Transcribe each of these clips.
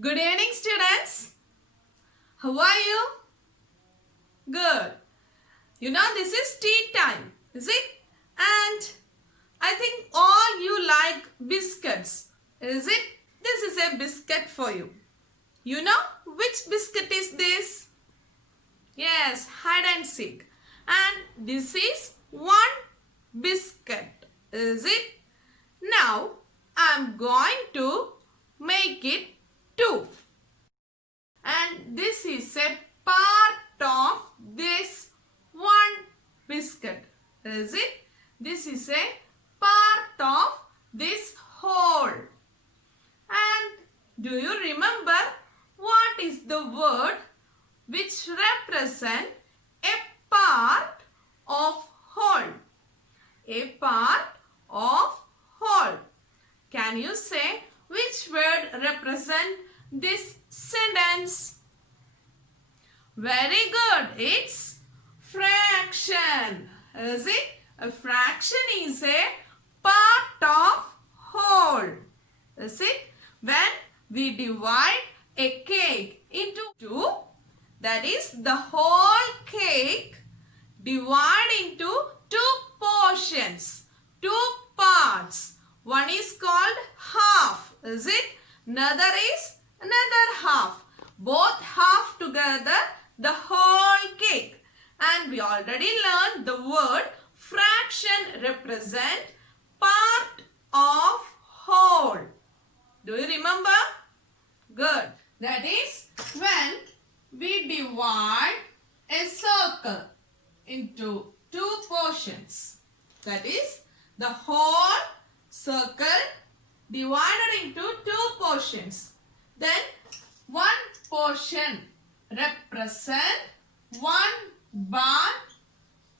Good evening, students. How are you? Good. You know this is tea time, is it? And I think all you like biscuits, is it? This is a biscuit for you. You know which biscuit is this? Yes, hide and seek. And this is one biscuit, is it? Now I am going to make it two. And this is a part of this one biscuit, is it? This is a part of this whole. And do you remember what is the word which represent a part of whole? A part of whole. Can you say which word represent this sentence? Very good. It's fraction. Is it? A fraction is a part of whole. Is it? When we divide a cake into two, that is the whole cake divide into two portions, two parts. One is called half. Is it? Another is another half. Both half together the whole cake. And we already learned the word fraction represent part of whole. Do you remember? Good. That is when we divide a circle into two portions. That is the whole circle divided into two portions. Then one portion represent 1 by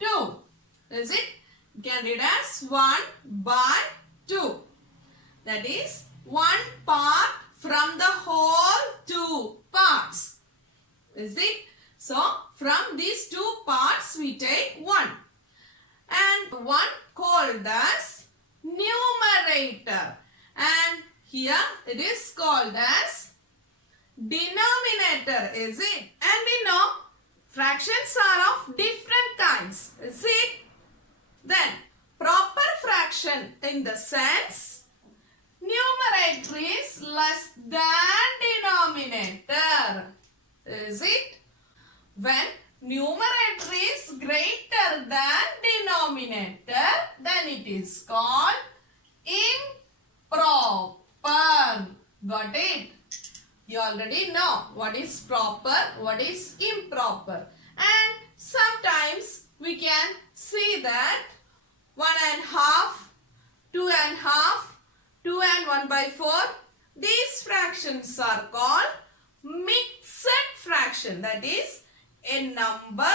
2. Is it? You can read as 1 by 2. That is one part from the whole two parts. Is it? So from these two parts we take 1. And one called as numerator. And here it is called as denominator, is it? And we know fractions are of different kinds, is it? Then proper fraction in the sense numerator is less than denominator, is it? When numerator is greater than denominator, then it is called improper. Got it? You already know what is proper, what is improper. And sometimes we can see that 1 and half, 2 and half, 2 and 1 by 4. These fractions are called mixed fraction. That is a number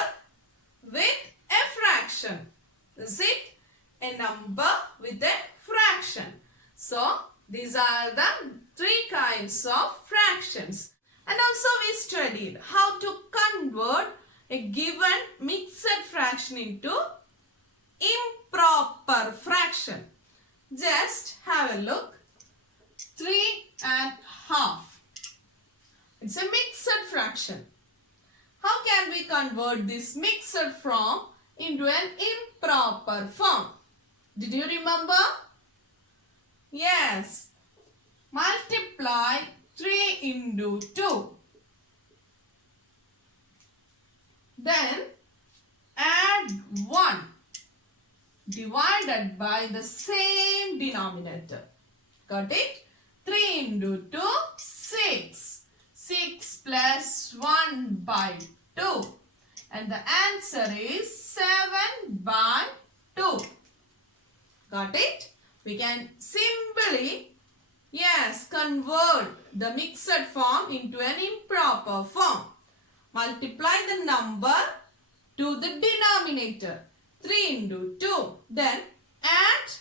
with a fraction. Is it? A number with a fraction. So these are the three kinds of fractions. And also we studied how to convert a given mixed fraction into improper fraction. Just have a look. 3 and half. It's a mixed fraction. How can we convert this mixed form into an improper form? Did you remember? Yes. Multiply 3 into 2. Then add 1 divided by the same denominator. Got it? 3 into 2, 6. 6 plus 1 by 2. And the answer is 7 by 2. Got it? We can simply, yes, convert the mixed form into an improper form. Multiply the number to the denominator. 3 into 2. Then add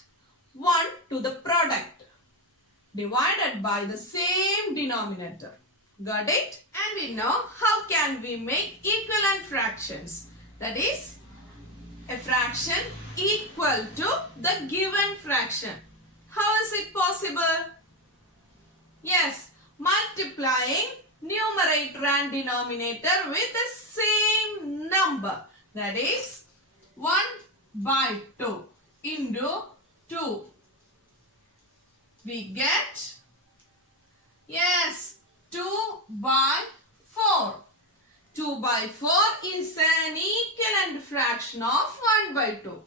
1 to the product. Divided by the same denominator. Got it? And we know how can we make equivalent fractions. That is a fraction equal to the given fraction. How is it possible? Yes, multiplying numerator and denominator with the same number. That is 1 by 2 into 2. We get, yes, 2 by 4. 2 by 4 is an equivalent fraction of 1 by 2.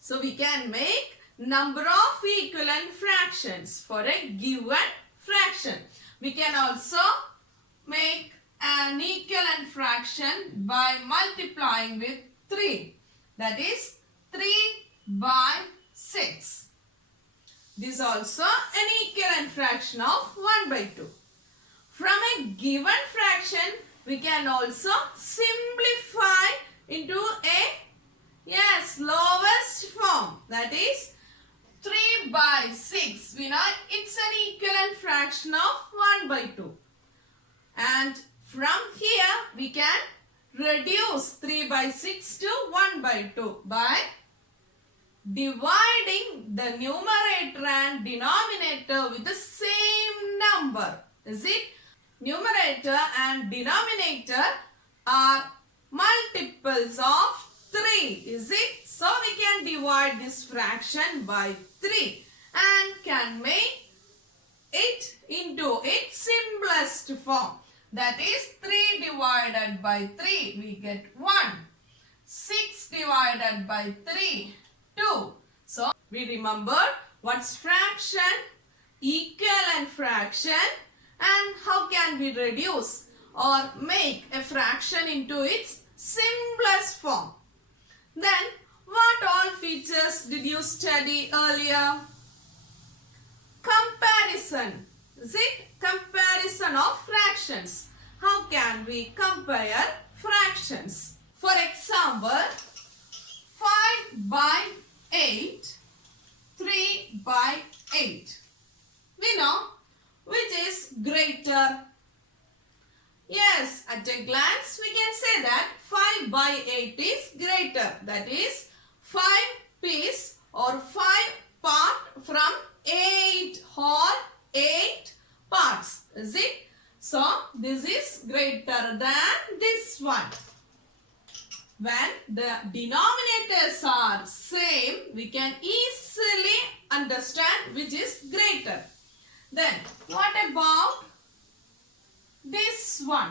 So we can make number of equivalent fractions for a given fraction. We can also make an equivalent fraction by multiplying with 3. That is 3 by 6. This is also an equivalent fraction of 1 by 2. From a given fraction, we can also simplify into a, yes, lowest form. That is 3 by 6. We know it's an equivalent fraction of 1 by 2. And from here, we can reduce 3 by 6 to 1 by 2 by dividing the numerator and denominator with the same number. Is it? Numerator and denominator are multiples of 3. Is it? So we can divide this fraction by 3 and can make it into its simplest form. That is 3 divided by 3. We get 1. 6 divided by 3. 2. So we remember what's fraction, equivalent fraction, and how can we reduce or make a fraction into its simplest form. Then what all features did you study earlier? Comparison. Is it? Comparison of fractions. How can we compare fractions? For example, 5 by 8, 3 by 8. We know which is greater. Yes, at a glance we can say that 5 by 8 is greater. That is 5 piece or 5 part from 8 whole 8 parts. Is it? So this is greater than this one. When the denominators are same, we can easily understand which is greater. Then what about this one?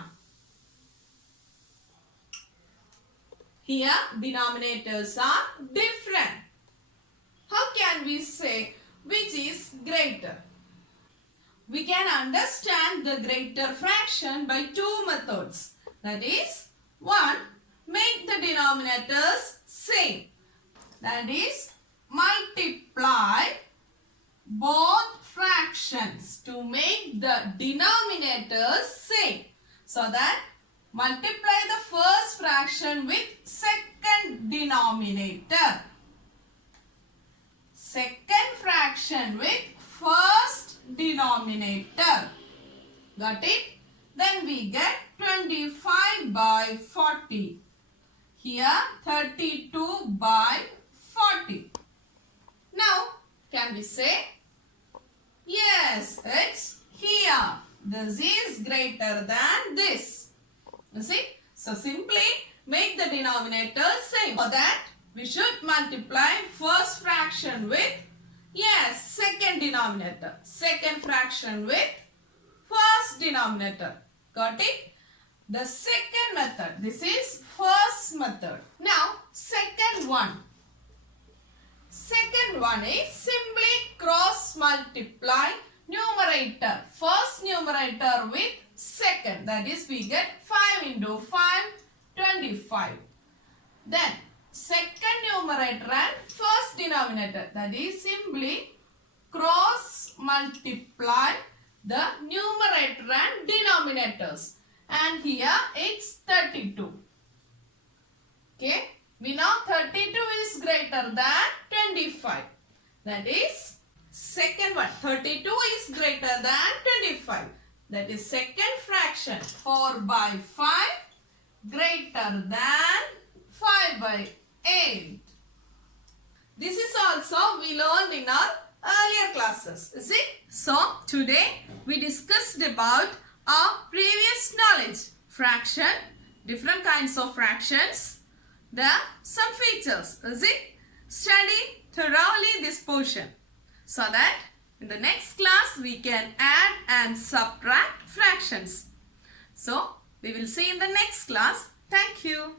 Here denominators are different. How can we say which is greater? We can understand the greater fraction by two methods. That is, one, make the denominators same. That is, multiply both fractions to make the denominators same. So that multiply the first fraction with second denominator. Second fraction with first denominator. Got it? Then we get 25 by 40. Here 32 by 40. Now can we say, yes, it's here. This is greater than this. You see? So simply make the denominator same. For that we should multiply first fraction with, yes, second denominator. Second fraction with first denominator. Got it? The second method. This is first method. Now second one. Second one is simply cross multiply numerator. First numerator with second. That is, we get 5 into 5, 25. Then second numerator and first denominator. That is, simply cross multiply the numerator and denominators. And here it's 32. Okay. We know 32 is greater than 25. That is second one. 32 is greater than 25. That is second fraction. 4 by 5 greater than 5 by 8. This is also we learned in our earlier classes. Is it? So today we discussed about our previous knowledge. Fraction, different kinds of fractions, some features. Is it? Study thoroughly this portion so that in the next class we can add and subtract fractions. So we will see in the next class. Thank you.